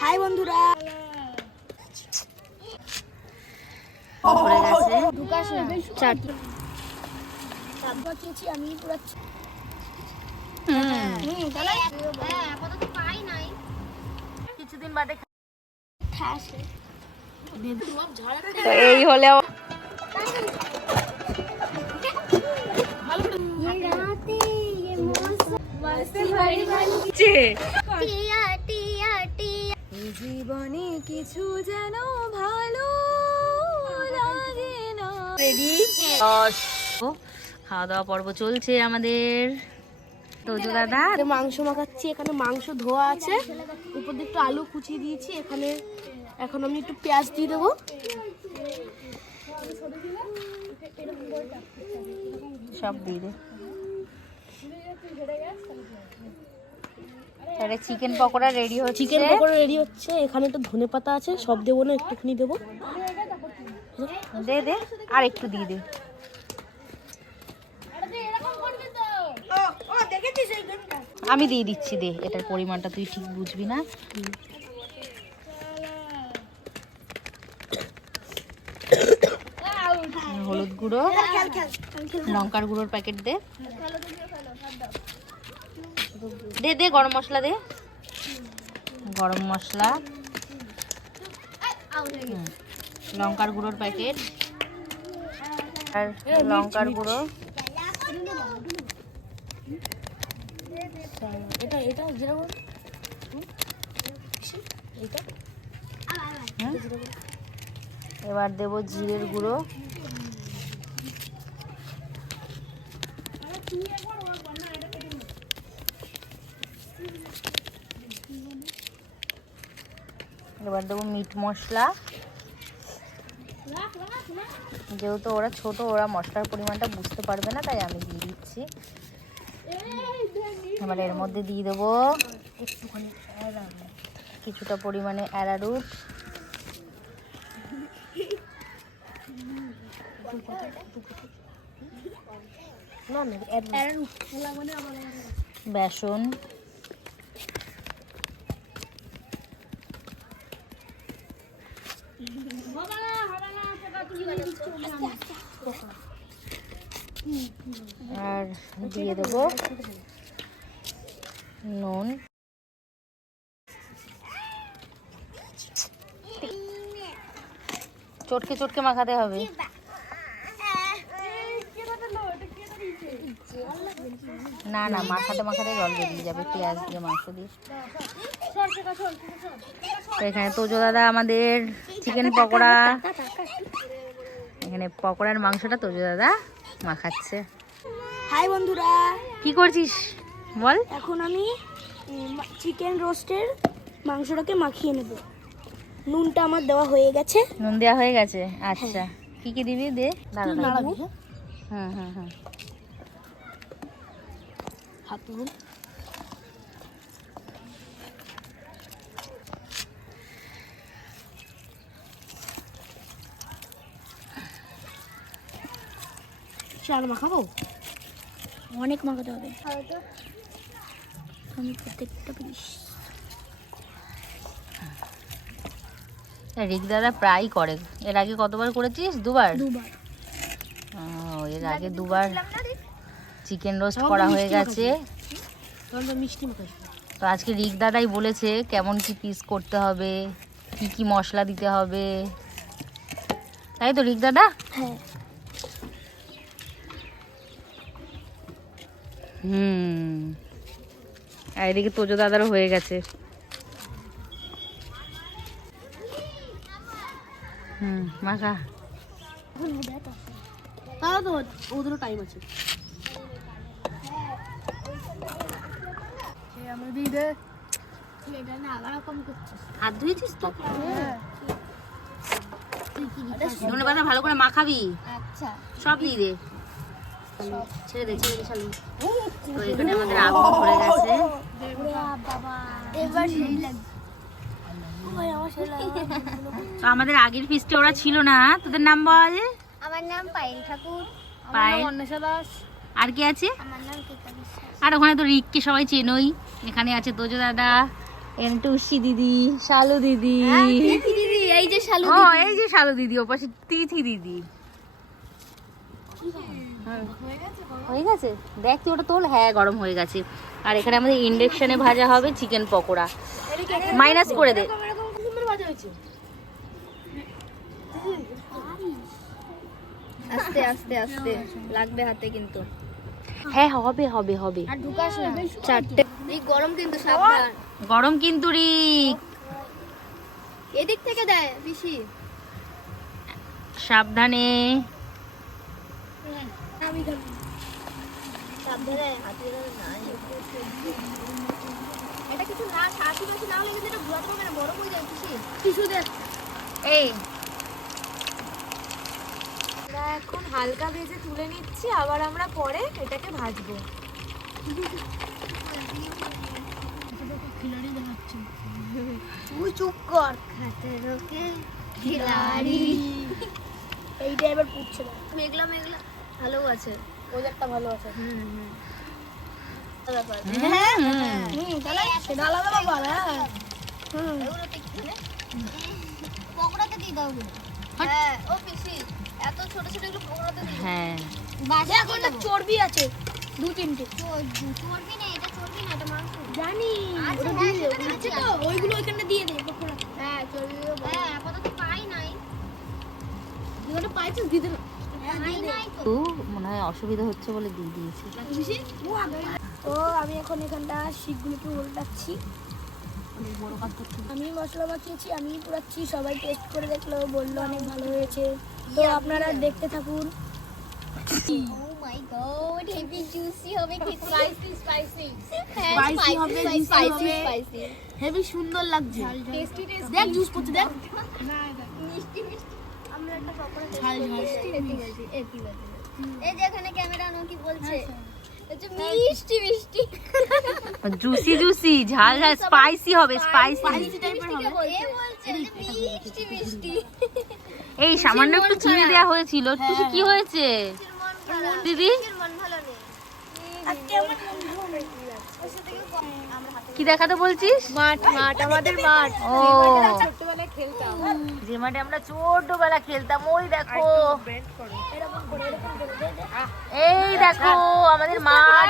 High বন্ধুরা, পড়ে গেছে ঢুকাস না চারটে। তারপর চেয়েছি আমি পুরাচ্ছি। আপাতত পাই নাই। কিছুদিন বাদে ঠাসে তো এই হলেও জীবনে কিছু যেন ভালো লাগে না। রেডি। খাওয়া দাওয়া পর্ব চলছে আমাদের। তোজো দাদা মাংস মাখাচ্ছি, এখানে মাংস ধোয়া আছে, উপর দিয়ে একটু আলু কুচিয়ে দিয়েছি। এখানে এখন আমি একটু পেঁয়াজ দিয়ে দেবো। সব দিয়ে দে। তাহলে চিকেন পকোড়া রেডি হচ্ছে। চিকেন পকোড়া রেডি হচ্ছে। এখানে একটু ধনেপাতা আছে, সব দেবো না, একটুখানি দেবো। দে দে আর একটু দিয়ে দে। আমি দিয়ে দিচ্ছি, দে। এটার পরিমাণটা তুই ঠিক বুঝবি না। হলুদ গুঁড়ো, লঙ্কার গুঁড়োর প্যাকেট দে। দে দে গরম মশলা দে, গরম মশলা, লঙ্কার গুঁড়োর প্যাকেট আর লঙ্কার গুঁড়ো। এটা এটা যেরকম এবার দেব জিরের গুঁড়ো, এবার দেবো মিট মশলা। যেহেতু ওরা ছোট, ওরা মশলার পরিমাণটা বুঝতে পারবে না, তাই আমি দিয়ে দিচ্ছি। এবার এর মধ্যে দিয়ে দেবো কিছুটা পরিমাণে অ্যারারুট, বেসন, আর দিয়ে দেবো নুন। চটকে চটকে মাখাতে হবে। না না, মাখাতে মাখাতে জল বেরিয়ে যাবে পেঁয়াজ দিয়ে মাংস দিয়ে। তো এখানে তোজো দাদা আমাদের চিকেন পকোড়া, এখানে পকোড়ার মাংসটা তোজো দাদা মাখাচ্ছে। হাই বন্ধুরা, কি করছিস বল? এখন আমি চিকেন রোস্টের মাংসটাকে মাখিয়ে নেব। নুনটা আমার দেওয়া হয়ে গেছে। নুন দেওয়া হয়ে গেছে, আচ্ছা। কি কি দিবি দে। দাঁড়া দাঁড়া। নাড়াবি, হুম হুম হুম। হাত নুন, চাল মাখাবো, অনেক মাখাতে হবে। আমি প্রত্যেকটা পিস রিক দাদা প্রায় করে। এর আগে কতবার করেছিস? দুবার। দুবার। এর আগে দুবার চিকেন রোস্ট করা হয়ে গেছে। মিষ্টি মাখাই। তো আজকে রিক দাদাই বলেছে কেমন কি পিস করতে হবে, কি কি মশলা দিতে হবে, তাই তো রিক দাদা? হ্যাঁ। আর এদিকে তোজো দাদারও হয়ে গেছে। মাখা। তাহলে তো ওদেরও টাইম আছে। আমরা দিয়ে দে। এটা না আবার কম করছিস। হাত ধুয়েছিস তো? ধনে পাতা ভালো করে মাখাবি। আচ্ছা। সব দিয়ে দে। ছেড়ে দে ছেড়ে দে চালু। তো এখানে আমাদের আগুন ধরে গেছে। বাবা এবার সেই লাগবে। তো আমাদের আগের ফিস্টে ওরা ছিল না। তোদের নাম বল। আমার নাম পায়েল ঠাকুর। পায়েল। অন্বেষা দাস। আর কি আছে? আমার নাম টিকা বিশ্বাস। আর ওখানে তো রিককে সবাই চেনই। এখানে আছে তোজো দাদা, টুসি দিদি, শালু দিদি, দিদি এই যে শালু ও এই যে শালু দিদি, ও পাশে তিথি দিদি। হয়ে গেছে, দেখ তুই ওটা তোল। হ্যাঁ গরম হয়ে গেছে। আর এখানে আমাদের ইন্ডাকশনে ভাজা হবে চিকেন পকোড়া। মাইনাস করে দে। এরকম সুন্দর ভাজা হয়েছে। আস্তে আস্তে আস্তে লাগবে হাতে কিন্তু। হ্যাঁ হবে হবে হবে। আর ঢুকাস না। চারটে এই গরম কিন্তু সাবধান। গরম কিন্তু রিক, এদিক থেকে দেয় বেশি। সাবধানে। আমি সাবধানে হাতে না। এটা কিছু না ছাতি বেশি না হলে কিন্তু এটা ঘোরাতে পারবে না, গরম হয়ে যায় বেশি। টিস্যু দে। এই আমরা এখন হালকা ভেজে তুলে নিচ্ছি, আবার আমরা পরে এটাকে ভাজবো। খিলাড়ি দেখাচ্ছে। তুই চুপ কর। হাতে রোকে খিলাড়ি। এইটা এবার পুড়ছে না। মেঘলা মেঘলা ভালো আছে। ওদেরটা ভালো আছে। ব্যাপার তাহলে সেটা আলাদা ব্যাপার। হ্যাঁ এগুলো ঠিক আছে। পকোড়াতে দিয়ে দাও ওগুলো। হ্যাঁ ও পিসি এত ছোট ছোট এগুলো পকোড়াতে দিয়ে দাও। হ্যাঁ বাজে এখন না চর্বি আছে 2-3টে। চর্বি না, এটা চর্বি না, এটা মাংস। জানি আচ্ছা, ওটা হ্যাঁ, দিয়ে সেটা আছে জানি। তো ওইগুলো ওইখানে দিয়ে দে পকোড়া। হ্যাঁ চর্বি। হ্যাঁ আপাতত পাই নাই। ওটা পাইছিস দিতে না। পাই নাই তো। তো মনে হয় অসুবিধা হচ্ছে বলে দিয়ে দিয়েছি। তো আমি এখন এখানটা শিকগুলোকে উল্টাচ্ছি। আমি মশলা মাখিয়েছি, আমি পুরাচ্ছি। সবাই টেস্ট করে দেখলো, বললো অনেক ভালো হয়েছে। তো আপনারা দেখতে থাকুন। ও মাই গড হেভি জুসি হবে খেতে। Spicy spicy. Spicy হবে, juicy হবে। স্পাইসি। হেভি সুন্দর লাগছে। Tasty tasty. দেখ জুস পড়ছে দেখ। মিষ্টি মিষ্টি। আমরা একটা পকোড়া ঝাল ঝাল। এই যে এখানে ক্যামেরা নো কি বলছে? এই যে মিষ্টি মিষ্টি। জুসি জুসি, ঝাল ঝাল, স্পাইসি হবে, স্পাইসি। স্পাইসি টাইপের হবে। এ বলছে যে মিষ্টি মিষ্টি। এই সামান্য একটু চিনি দেওয়া হয়েছিল, টুসি কি হয়েছে মন খারাপ। দিদি? মন ভালো নেই। কি দেখাতে বলছিস? মাঠ মাঠ আমাদের মাঠ, ও ছোটবেলায় খেলতাম। যে মাঠে আমরা ছোটবেলা খেলতাম, ওই দেখো, এই দেখো আমাদের মাঠ।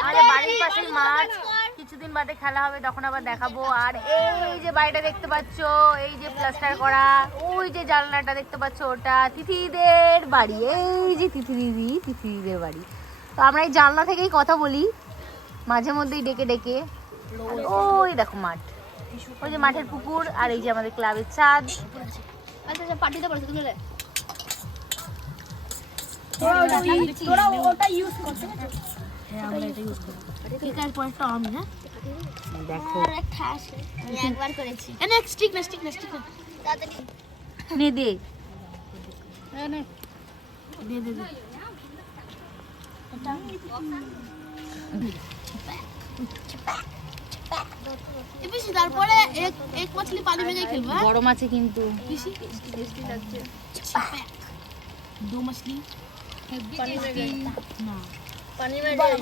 আমাদের বাড়ির পাশেই মাঠ। কিছুদিন বাদে খেলা হবে, তখন আবার দেখাবো। আর এই যে বাড়িটা দেখতে পাচ্ছ, এই যে প্লাস্টার করা, ওই যে জানলাটা দেখতে পাচ্ছ, ওটা তিথিদের বাড়ি। এই যে তিথিদের বাড়ি। তো আমরা এই জানলা থেকেই কথা বলি মাঝে মধ্যেই ডেকে ডেকে। আর ওই দেখো মাঠ, ওই যে মাঠের পুকুর, আর এই যে আমাদের ক্লাবের ছাদ। আচ্ছা আচ্ছা পার্টিতে পড়ছে তুমি লে। তোরা ওটা ইউজ করছিস? হ্যাঁ আমরা এটা ইউজ করি। ঠিক আছে পরেরটা আমি। হ্যাঁ দেখো আর একটা আছে আমি একবার করেছি। এনে স্টিক না স্টিক না স্টিক না। তাড়াতাড়ি নে দে। এনে দে দে দে। ये पिसी তারপরে এক মাছলি পানি में खेलबो। গরম আছে কিন্তু। पिसी टेस्टी লাগছে। दो मछली पानी में गई। ना पानी में गई।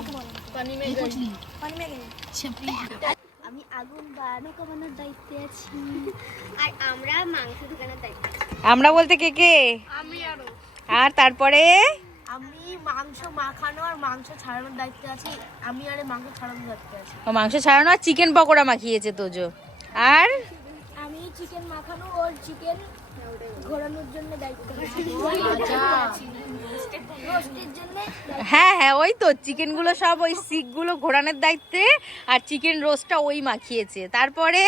पानी में एक गई। मछली पानी में गई। छपरी। আমি আগুন বাড়ানো কমানোর দায়িত্বে আছি আর আমরা মাংস ঢোকানোর দায়িত্বে আছি। আমরা বলতে কে কে? আমি আরো আর তারপরে আমি মাংস মাখানো আর মাংস ছাড়ানোর দায়িত্বে আছি। আমি আরে মাংস ছাড়ানোর দায়িত্বে আছি। ও মাংস ছাড়ানো আর চিকেন পকোড়া মাখিয়েছে তোজো। আর আমি চিকেন মাখানো আর চিকেন ঘোরানোর জন্য দায়িত্ব আছি। রোস্টের জন্য হ্যাঁ হ্যাঁ ওই তো চিকেন গুলো সব ওই শিক গুলো ঘোরানোর দায়িত্বে, আর চিকেন রোস্টটা ওই মাখিয়েছে। তারপরে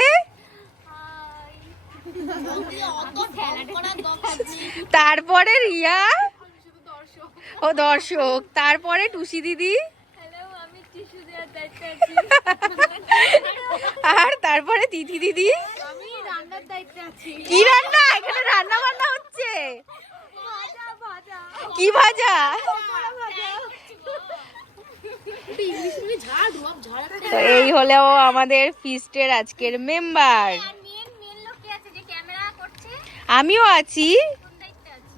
তারপরে রিয়া ও দর্শক, তারপরে টুসি দিদি, আর তারপরে তিথি দিদি। আমি রান্নার দায়িত্বে আছি। কি রান্না? এখানে রান্না বান্না হচ্ছে। কি ভাজা? ইংলিশ নিয়ে ঝাড় ধোয়া ঝাড়। তো এই হলো আমাদের ফিস্টের আজকের মেম্বার। আর মেন লোক কে আছে যে ক্যামেরা করছে? আমিও আছি। কোন দায়িত্বে আছে?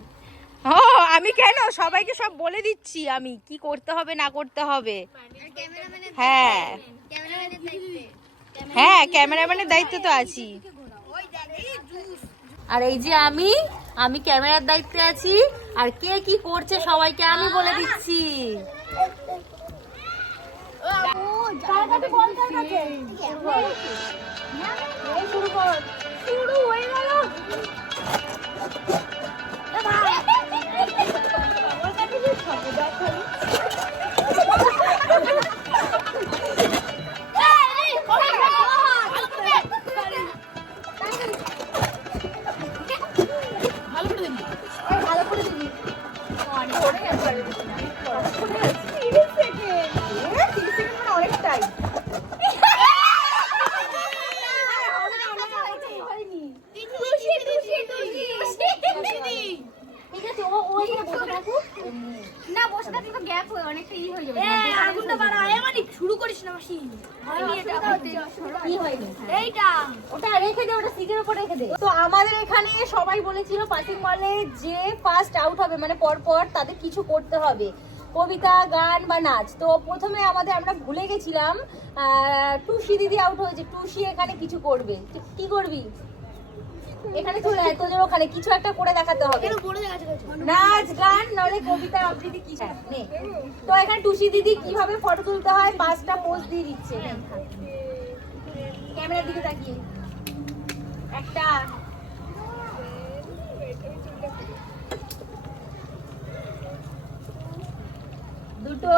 ও আমি কেন, সবাইকে সব বলে দিচ্ছি আমি কি করতে হবে না করতে হবে। আর ক্যামেরাম্যানের হ্যাঁ ক্যামেরাম্যানের দায়িত্বে। হ্যাঁ, ক্যামেরাম্যানের দায়িত্ব তো আছি। আর এই যে আমি ক্যামেরার দায়িত্বে আছি, আর কে কি করছে সবাইকে আমি বলে দিচ্ছি। না বসে থাকলে তো গ্যাপ হয়ে অনেকটা ই হয়ে যাবে। আগুনটা বাড়া মানে শুরু করিস না মাসি। কি হয়নি এইটা ওটা রেখে দে, ওটা সিটের উপর রেখে দে। তো আমাদের এখানে সবাই বলেছিল পাসিং মলে যে ফার্স্ট আউট হবে মানে পর তাদের কিছু করতে হবে, কবিতা, গান বা নাচ। তো প্রথমে আমরা ভুলে গেছিলাম, টুসি দিদি আউট হয়েছে। টুসি এখানে কিছু করবে। তুই কি করবি? এখানে চলে আয়, তোদের ওখানে কিছু একটা করে দেখাতে হবে, নাচ গান নলে কবিতা আবৃত্তি কিছু নে। তো এখানে টুসি দিদি কিভাবে ফটো তুলতে হয় 5টা পোজ দিয়ে দিচ্ছে। ক্যামেরার দিকে তাকিয়ে একটা, দুটো,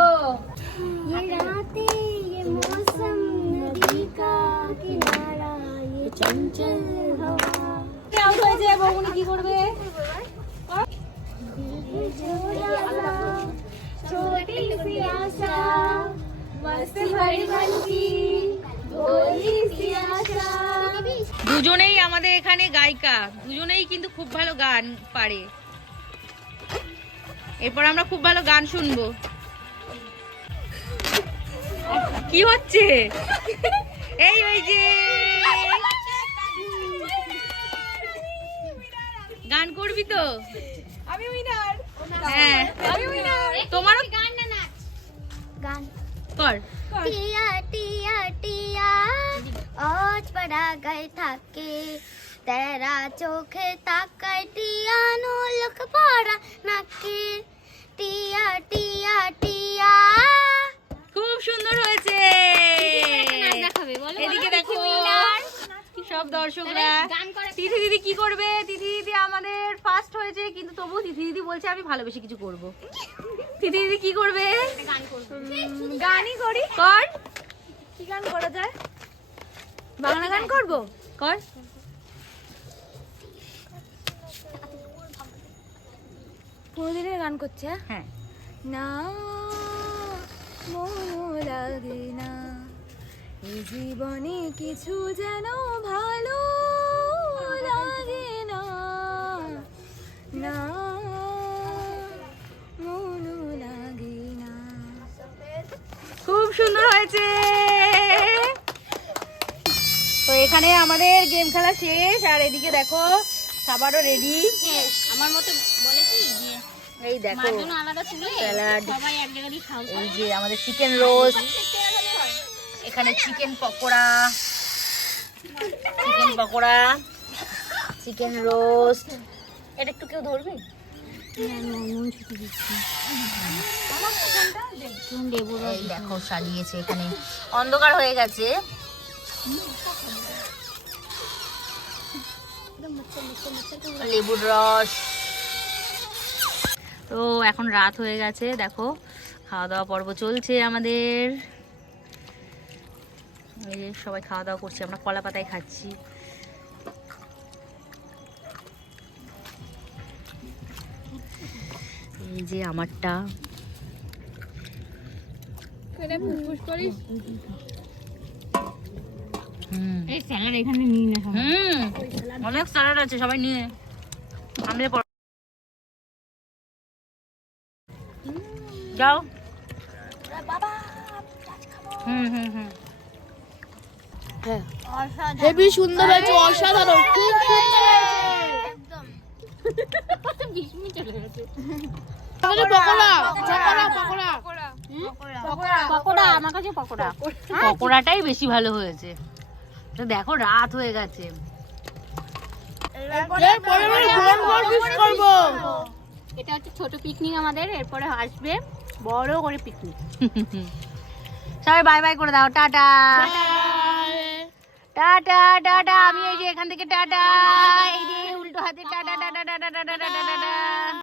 ये रातें ये मौसम नदी का किनारा ये चंचल हवा আউট হয়েছে। বগুনি কি করবে? छोटी सी आशा मस्ती भरी मन की भोली सी आशा। দুজনেই আমাদের এখানে গায়িকা, দুজনেই কিন্তু খুব ভালো গান পারে। এরপর আমরা খুব ভালো গান শুনবো। কি হচ্ছে? এই যে গান করবি তো? আমি উইনার। হ্যাঁ, তোমারও गान ना नाच गान কর। टिया टिया टिया आज पड़ा गए थके तेरा चोखे ताके टिया नो लुक पड़ा नके टिया टिया टिया। খুব সুন্দর হয়েছে। এদিকে দেখো সব দর্শকরা। তিথি দিদি কি করবে? তিথি দিদি আমাদের ফার্স্ট হয়েছে, কিন্তু তবু তিথি দিদি বলছে আমি ভালো বেশি কিছু করব। তিথি দিদি কি করবে? গানই করি। কর। কি গান করা যায়? বাংলা গান করব। কর। কোনদিনের গান করছে? হ্যাঁ। না মন লাগে না এই জীবনে কিছু যেন ভালো লাগে না, না মন লাগে না। খুব সুন্দর হয়েছে। তো এখানে আমাদের গেম খেলা শেষ, আর এদিকে দেখো খাবারও রেডি। আমার মতে বলে কি যে এই দেখো জন্য আলাদা তুলে স্যালাড, সবাই এক জায়গায় খাও। এই যে আমাদের চিকেন রোস্ট, এখানে চিকেন পকোড়া, চিকেন রোস্ট। এটা একটু কেউ ধরবি? এই দেখো সাজিয়েছে, এখানে অন্ধকার হয়ে গেছে। লেবুর রস। তো এখন রাত হয়ে গেছে, দেখো খাওয়া দাওয়া পর্ব চলছে আমাদের। এই যে সবাই খাওয়া দাওয়া করছে, আমরা কলা পাতায় খাচ্ছি। এই যে আমারটা। এই স্যালাড এখানে নিয়ে না। অনেক স্যালাড আছে, সবাই নিয়ে সামনে যাও। হেভি সুন্দর হয়েছে, অসাধারণ, খুব সুন্দর হয়েছে। একদম পকোড়াটাই বেশি ভালো হয়েছে। তো দেখো রাত হয়ে গেছে। এটা হচ্ছে ছোট পিকনিক আমাদের, এরপরে আসবে বড় করে পিকনিক। সবাই বাই বাই করে দাও, টাটা টাটা টাটা। আমি এই যে এখান থেকে টাটা, এই যে উল্টো হাতে tata tata tata tata tata tata.